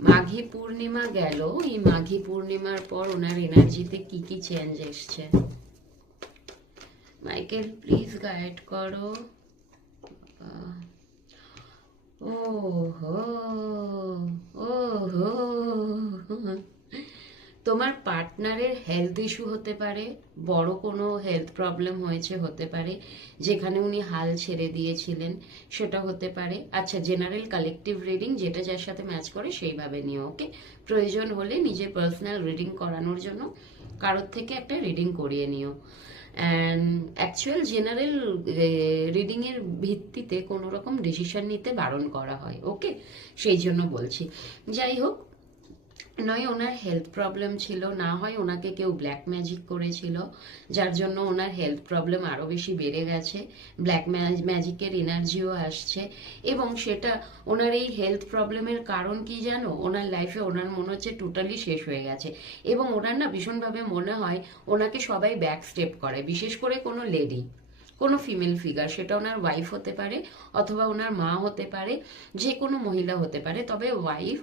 মাঘী পূর্ণিমা গেল, এই মাঘী পূর্ণিমার পর ওনার এনার্জিতে কি কি চেঞ্জ এসছে? মাইকেল প্লিজ গাইড করো। ওহো, ওহো, তোমার পার্টনারের হেলথ ইস্যু হতে পারে, বড় কোনো হেলথ প্রবলেম হয়েছে হতে পারে, যেখানে উনি হাল ছেড়ে দিয়েছিলেন সেটা হতে পারে। আচ্ছা, জেনারেল কালেকটিভ রিডিং যেটা যার সাথে ম্যাচ করে সেইভাবে নিও, ওকে? প্রয়োজন হলে নিজের পার্সোনাল রিডিং করানোর জন্য কারোর থেকে একটা রিডিং করিয়ে নিও। অ্যান্ড অ্যাকচুয়াল জেনারেল রিডিংয়ের ভিত্তিতে কোনো রকম ডিসিশন নিতে বারণ করা হয়, ওকে? সেই জন্য বলছি। যাই হোক, নয় ওনার হেলথ প্রবলেম ছিল, না হয় ওনাকে কেউ ব্ল্যাক ম্যাজিক করেছিল, যার জন্য ওনার হেলথ প্রবলেম আরও বেশি বেড়ে গেছে, ব্ল্যাক ম্যাজিকের এনার্জিও আসছে। এবং সেটা ওনার এই হেলথ প্রবলেমের কারণ কি জানো? ওনার লাইফে ওনার মনে হচ্ছে টোটালি শেষ হয়ে গেছে, এবং ওনার না ভীষণভাবে মনে হয় ওনাকে সবাই ব্যাক স্টেপ করে, বিশেষ করে কোনো লেডি, কোনো ফিমেল ফিগার, সেটা ওনার ওয়াইফ হতে পারে অথবা ওনার মা হতে পারে, যে কোনো মহিলা হতে পারে, তবে ওয়াইফ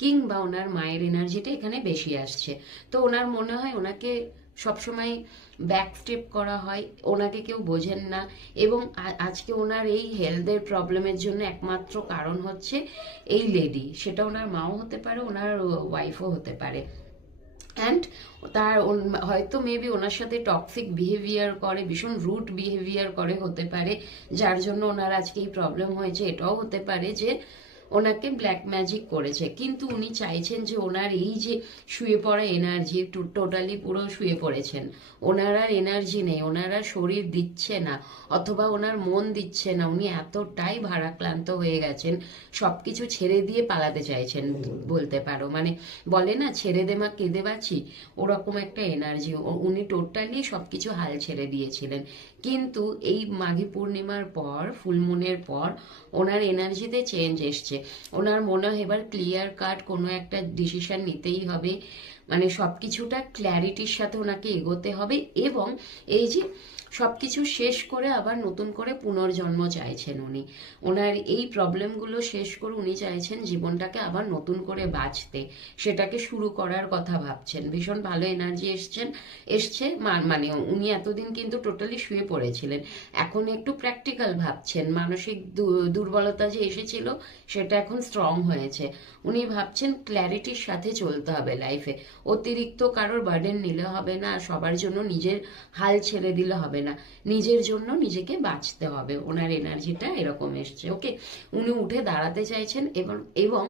কিংবা ওনার মায়ের এনার্জিটা এখানে বেশি আসছে। তো ওনার মনে হয় ওনাকে সবসময় ব্যাক স্টেপ করা হয়, ওনাকে কেউ বোঝেন না। এবং আজকে ওনার এই হেলথের প্রবলেমের জন্য একমাত্র কারণ হচ্ছে এই লেডি, সেটা ওনার মাও হতে পারে, ওনার ওয়াইফও হতে পারে। অ্যান্ড তার হয়তো মেবি ওনার সাথে টক্সিক বিহেভিয়ার করে, ভীষণ রুট বিহেভিয়ার করে হতে পারে, যার জন্য ওনার আজকে এই প্রবলেম হয়েছে। এটাও হতে পারে যে ওনাকে ব্ল্যাক ম্যাজিক করেছে, কিন্তু উনি চাইছেন যে ওনার এই যে শুয়ে পড়া এনার্জি, টোটালি পুরো শুয়ে পড়েছেন, ওনার আর এনার্জি নেই, ওনার আর শরীর দিচ্ছে না, অথবা ওনার মন দিচ্ছে না, উনি এতটাই ভারাক্রান্ত হয়ে গেছেন, সবকিছু ছেড়ে দিয়ে পালাতে চাইছেন বলতে পারো। মানে বলে না, ছেড়ে দে মা কেঁদে বাঁচি, ওরকম একটা এনার্জি। উনি টোটালি সবকিছু হাল ছেড়ে দিয়েছিলেন, কিন্তু এই মাঘী পূর্ণিমার পর, ফুলমুনের পর ওনার এনার্জিতে চেঞ্জ এসছে। ওনার মনে হয় এবার ক্লিয়ার কাট কোনো একটা ডিসিশন নিতেই হবে, মানে সবকিছুটা ক্ল্যারিটির সাথে ওনাকে এগোতে হবে। এবং এই যে সবকিছু শেষ করে আবার নতুন করে পুনর্জন্ম চাইছেন উনি, ওনার এই প্রবলেমগুলো শেষ করে উনি চাইছেন জীবনটাকে আবার নতুন করে বাঁচতে, সেটাকে শুরু করার কথা ভাবছেন। ভীষণ ভালো এনার্জি এসছে। মানে উনি এতদিন কিন্তু টোটালি শুয়ে পড়েছিলেন, এখন একটু প্র্যাকটিক্যাল ভাবছেন, মানসিক দুর্বলতা যে এসেছিল সেটা এখন স্ট্রং হয়েছে। উনি ভাবছেন ক্ল্যারিটির সাথে চলতে হবে লাইফে, অতিরিক্ত কারোর বার্ডেন নিলে হবে না, সবার জন্য নিজের হাল ছেড়ে দিলে হবে না, নিজের জন্য নিজেকে বাঁচতে হবে। ওনার এনার্জিটা এরকম এসছে, ওকে? উনি উঠে দাঁড়াতে চাইছেন এবং এবং